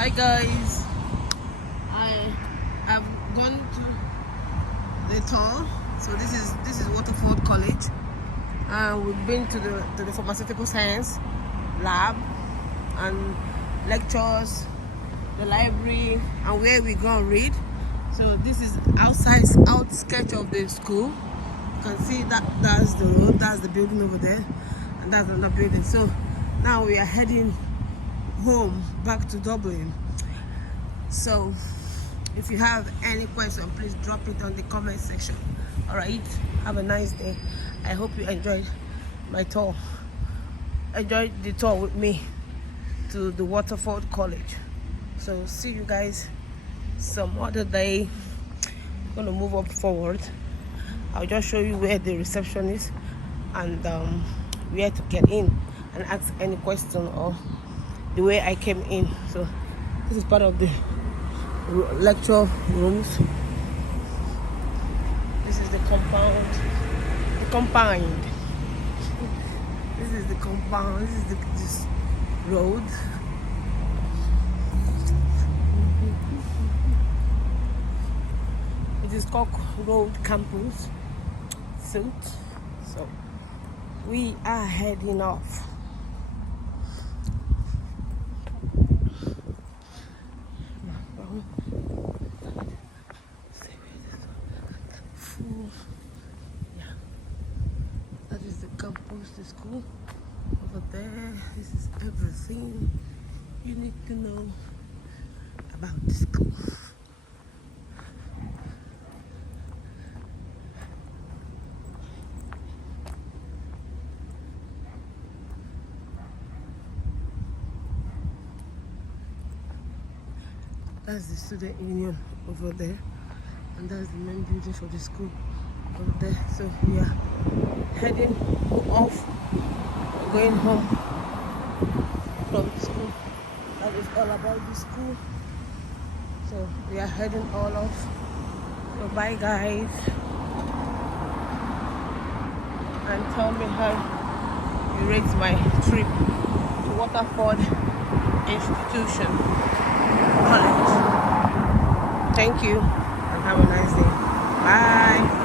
Hi guys, I have gone to the tour. So this is Waterford College. We've been to the pharmaceutical science lab and lectures, the library, and where we go and read. So this is outskirts of the school. You can see that's the road, that's the building over there, and that's another building. So now we are heading home back to Dublin. So if you have any question, please drop it on the comment section. All right, have a nice day. I hope you enjoyed my tour. Enjoyed the tour with me to the Waterford College. So see you guys some other day. I'm gonna move up forward. I'll just show you where the reception is and where to get in and ask any question or the way I came in. So this is part of the lecture rooms. This is the compound. This is the compound. This is this road. It is Cork Road Campus Suit. So we are heading off. That is the campus, the school. Over there, this is everything you need to know about the school. That's the student union over there, and that's the main building for the school over there. So we are heading off, going home from the school. That is all about the school. So we are heading all off. So bye guys, and tell me how you rate my trip to Waterford Institution College. Thank you and have a nice day. Bye.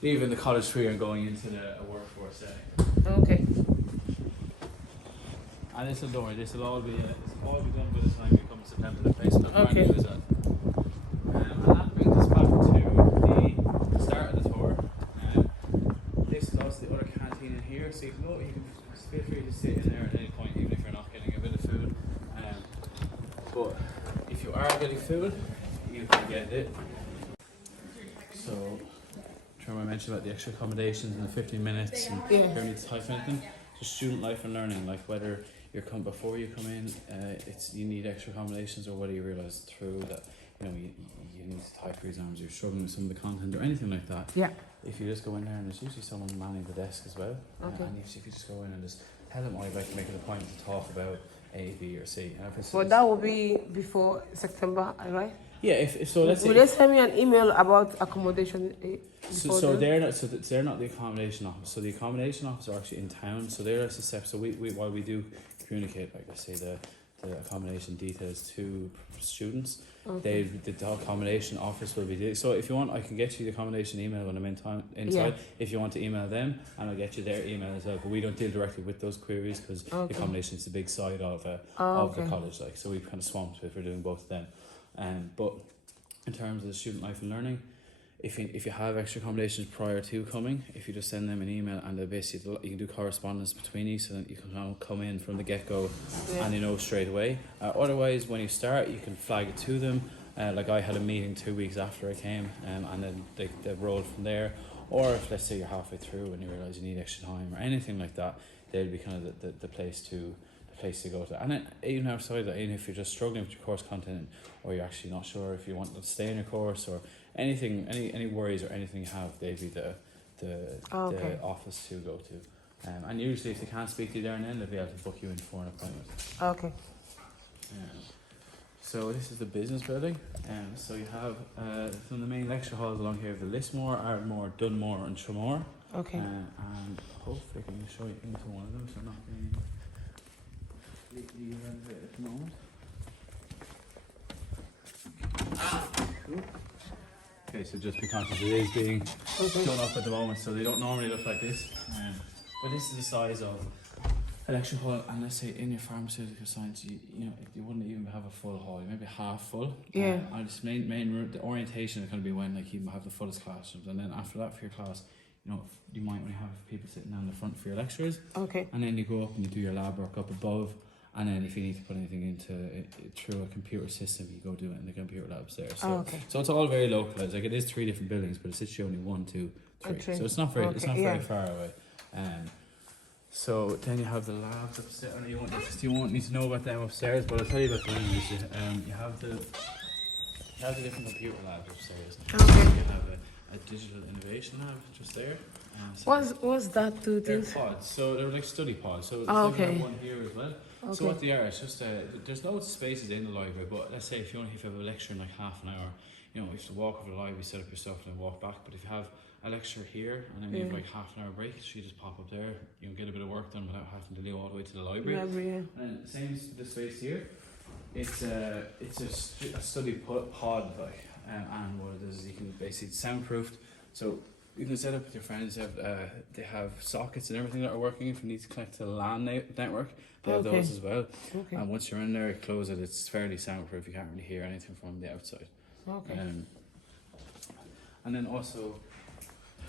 Leaving the college career and going into a workforce setting. Okay. And this will, don't worry, this will all be done by the time we come to September. The place will Okay. brand new as well. And that brings us back to the start of the tour. This is also the other canteen in here, so you can feel free to sit in there at any point, even if you're not getting a bit of food. But if you are getting food, you can get it. So, I mentioned about the extra accommodations and the 15 minutes and Yeah. if you need to type anything. Just student life and learning, like whether you're before you come in, you need extra accommodations, or whether you realise through that you need to type your exams, you're struggling with some of the content or anything like that. Yeah. If you just go in there, and there's usually someone manning the desk as well. Okay. And if you just go in and just tell them, I'd like to make an appointment to talk about A, B, or C. And if it's But that will be before September, right? yeah, if so, let's say. Will they send me an email about accommodation? So they're not the accommodation office. So the accommodation office are actually in town. So they're just a step. So we while we do communicate, like I say, the accommodation details to students, Okay. the accommodation office will be. So if you want, I can get you the accommodation email when I'm inside. Yeah. If you want to email them, and I'll get you their email as well. But we don't deal directly with those queries because the accommodation is the big side of the college. Like, so we've kind of swamped if we're doing both of them. But in terms of the student life and learning, if you have extra accommodations prior to coming, if you just send them an email and basically you can do correspondence between you, so that you can kind of come in from the get-go and you know straight away. Otherwise, when you start, you can flag it to them. Like I had a meeting 2 weeks after I came, and then they rolled from there. Or if, let's say, you're halfway through and you realise you need extra time or anything like that, they'll be kind of the place to go to. And even outside of that, even if you're just struggling with your course content, or you're actually not sure if you want to stay in your course, or anything, any worries or anything you have, they'd be the office to go to. And usually if they can't speak to you there and then, they'll be able to book you in for an appointment. Okay. So this is the business building. So you have some of the main lecture halls along here: the Lismore, Ardmore, Dunmore, and Tramore. Okay. And hopefully I can show you into one of them. So not being completely renovated at the moment. Cool. Okay, so just be conscious it is being done up at the moment, so they don't normally look like this. But this is the size of a lecture hall, and let's say in your pharmaceutical science, you know, you wouldn't even have a full hall, maybe half full. Yeah. And this main room, the orientation is going to be when like you have the fullest classrooms, and then after that for your class, you know, you might only have people sitting down the front for your lecturers. Okay. And then you go up and you do your lab work up above, and then if you need to put anything into it through a computer system, you go do it in the computer labs there. So, so it's all very localized. Like it is 3 different buildings, but it's literally only 1, 2, 3. So it's not very, very far away. So then you have the labs upstairs. And you won't need to know about them upstairs, but I'll tell you about the rooms. You have the different computer labs upstairs. Okay. You have a digital innovation lab just there. So what's that two they're things? pods, so they're like study pods. So okay. Like one here as well. Okay. So what they are, it's just there's loads of spaces in the library. But let's say if you have a lecture in like half an hour, you know, you have to walk over the library, set up your stuff, and then walk back. But if you have a lecture here and then you have like half an hour break, so you just pop up there, you can get a bit of work done without having to go all the way to the library. And same as the space here. It's a study pod like, and what it is you can basically soundproofed. So you can set up with your friends. They have sockets and everything that are working. If you need to connect to the LAN network, they have those as well. Okay. And once you're in there, you close it. It's fairly soundproof. You can't really hear anything from the outside. Okay. And then also,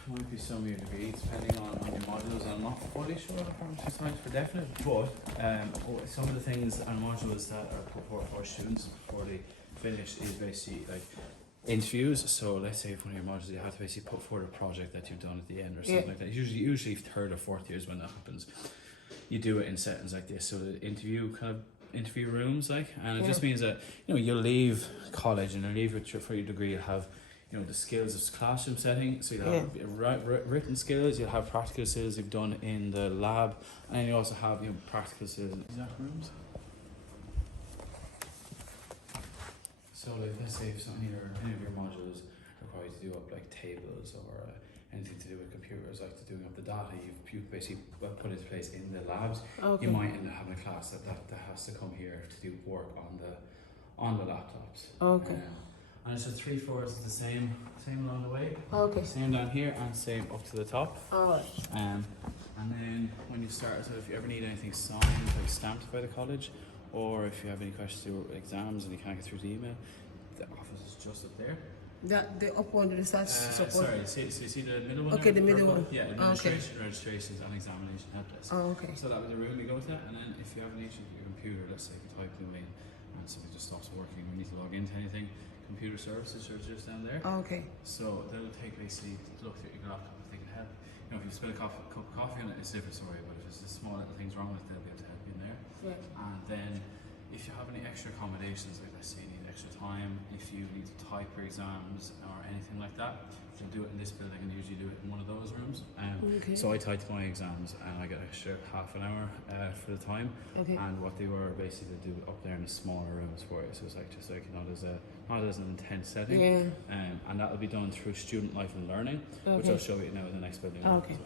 might be some of your degrees depending on your modules. I'm not fully sure of pharmacy science for definite, but some of the things and modules that are put forward for students before they finish is basically like interviews. So let's say if one of your modules you have to basically put forward a project that you've done at the end or something like that. Usually 3rd or 4th years when that happens. You do it in settings like this. So the interview rooms, like, and it just means that, you know, you'll leave college and you'll leave for your degree. You'll have, you know, the skills of classroom setting. So you'll have written skills. You'll have practical skills you've done in the lab, and then you also have, you know, practical skills in exact rooms. So like, let's say if any of your modules require you to do up like tables or anything to do with computers, like doing up the data, you basically put into place in the labs. Okay. You might end up having a class that has to come here to do work on the laptops. Okay. And it's just 3 floors of the same along the way. Okay. Same down here and same up to the top. Alright. And then when you start, so if you ever need anything signed, like stamped by the college, or if you have any questions to your exams and you can't get through the email, the office is just up there. That the up one, the research support. Sorry, so you see the middle one? Okay, the middle one. Yeah, administration, registrations, and examination help desk. Oh, okay. So that was the room you go to, and then if you have an issue with your computer, let's say you type them in, and something just stops working, or you need to log into anything, computer services are just down there. Oh, okay. So they'll take basically look at your laptop if they can help. You know, if you spill a cup of coffee on it, it's a different story, but if there's small little things wrong with it, they'll be able to help you in there. Right. And then if you have any extra accommodations, like let's say you need extra time, if you need to type your exams or anything like that, you can do it in this building and usually do it in one of those rooms. Okay. So I typed my exams and I got extra half an hour for the time. Okay. And what they were basically to do up there in the smaller rooms for you. So it's like just like not as an intense setting. Yeah. And that will be done through student life and learning, which I'll show you now in the next building. Okay.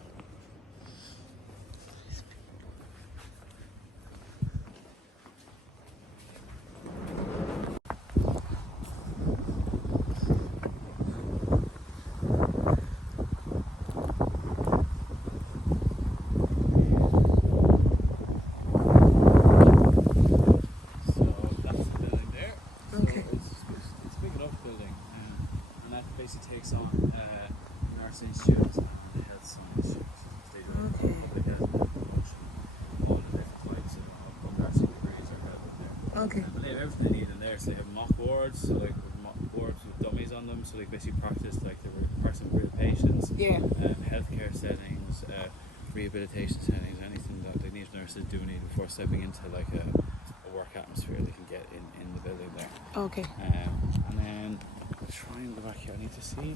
Takes on nursing students and health science students. They do public health and all the different types of nursing degrees are held up there. Okay. But they have everything they need in there. So they have mock boards, so like mock boards with dummies on them, so they basically practice like the person with real patients, healthcare settings, rehabilitation settings, anything that they need nurses do need before stepping into like a work atmosphere they can get in the building there. Okay. And then I'll try and go back here. I need to see.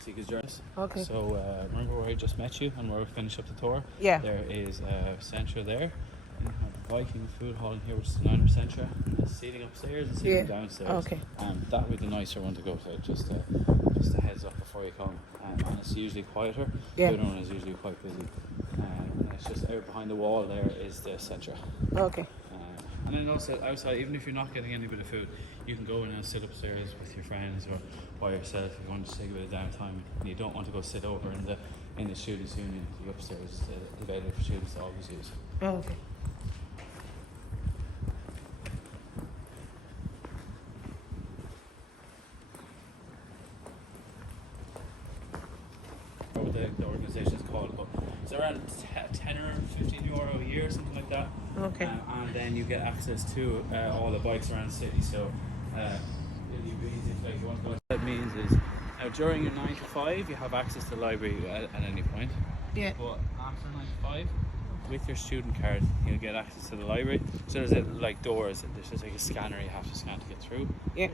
See Seekers Journeys. Okay. So remember where I just met you and where we finished up the tour? Yeah. There is a centre there. And you have the Viking food hall in here, which is the 9 centre. And there's seating upstairs and seating downstairs. Okay. That would be the nicer one to go to, just a heads up before you come. And it's usually quieter. Yeah. The other one is usually quite busy. And it's just out behind the wall there is the centre. Okay. And then also outside, even if you're not getting any bit of food, you can go in and sit upstairs with your friends or by yourself if you want to take a bit of downtime and you don't want to go sit over in the students' union. The upstairs is available for students to always use. Okay. What the organisation is called, but it's around 10 or 15 euro a year, something like that. Okay. And then you get access to all the bikes around the city. So it'll be easy if you want to go. What that means is during your 9 to 5, you have access to the library at any point. Yeah. But after 9 to 5, with your student card, you'll get access to the library. So there's like doors. There's just like a scanner you have to scan to get through. Yeah.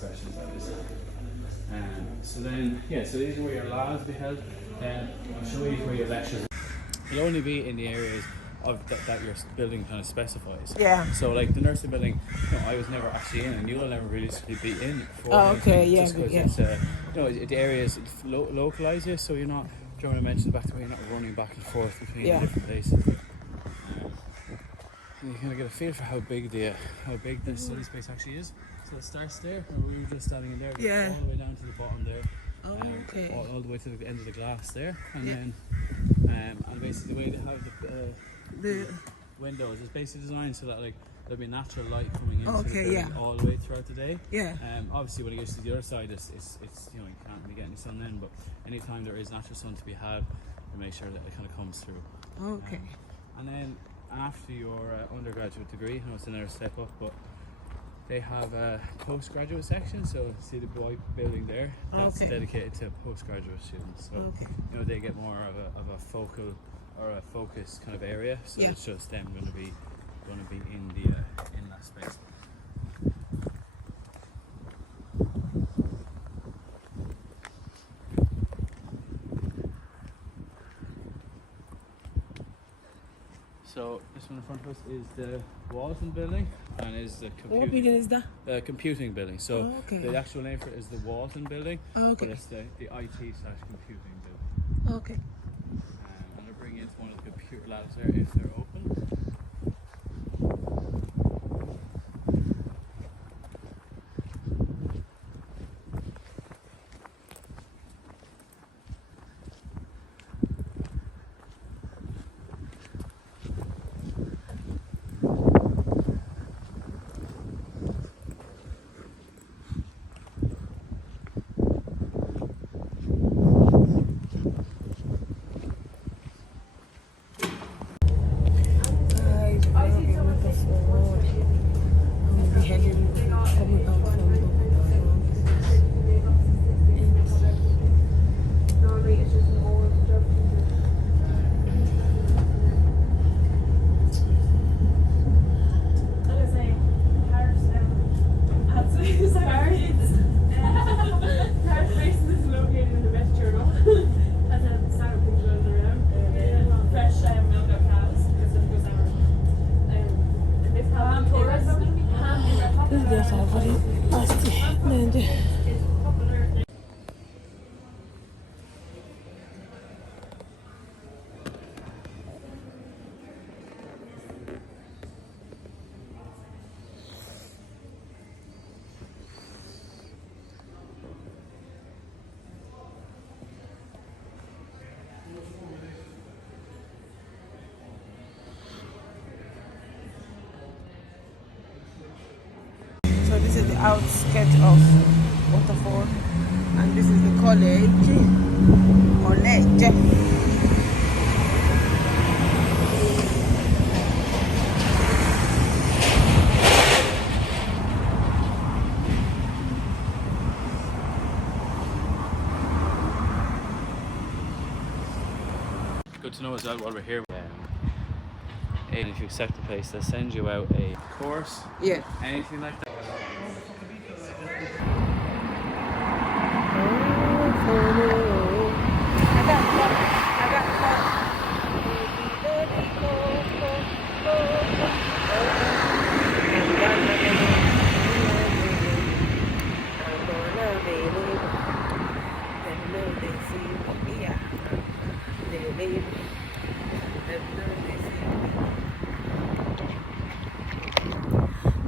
Questions obviously. So then, so these are where your labs be held. I'll show you where your lectures. It'll only be in the areas of that your building kind of specifies. Yeah. So like the nursing building, I was never actually in, and you'll never realistically be in. Just because it's the areas localise you, so you're not. Do you want to mention back to where you're not running back and forth between the different places. And you kind of get a feel for how big the study space actually is. So it starts there, and we were just standing in there, all the way down to the bottom there. All the way to the end of the glass there, and then and basically the way they have the windows is basically designed so that like there'll be natural light coming into the building all the way throughout the day. Yeah. Obviously when it gets to the other side, it's you can't really get any sun then, but anytime there is natural sun to be had, you make sure that it kind of comes through. Okay. And then after your undergraduate degree, I know it's another step up, but they have a postgraduate section, so see the white building there, that's dedicated to postgraduate students. So they get more of a focal or a focus kind of area, so it's just them going to be in that space. So this one in front of us is the Walton building, and is the What building is that? Computing building. So the actual name for it is the Walton building, but it's the IT/computing building. Okay. And I'll bring you into one of the computer labs there if they're open. So this is the outskirts of Waterford, and this is the college. good to know as well while we're here. And if you accept the place, they'll send you out a course. Yeah. Anything like that.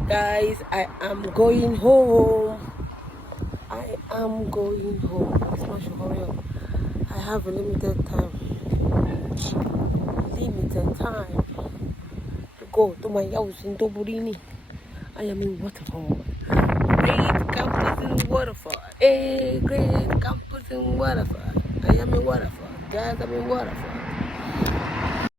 Guys, I am going home. I am going home. Let's not hurry up. I have a limited time. Limited time to go to my house in Toburini. I am in Waterford. Great campus in Waterford. Great campus in Waterford. I am in Waterford. Guys, I'm in Waterford.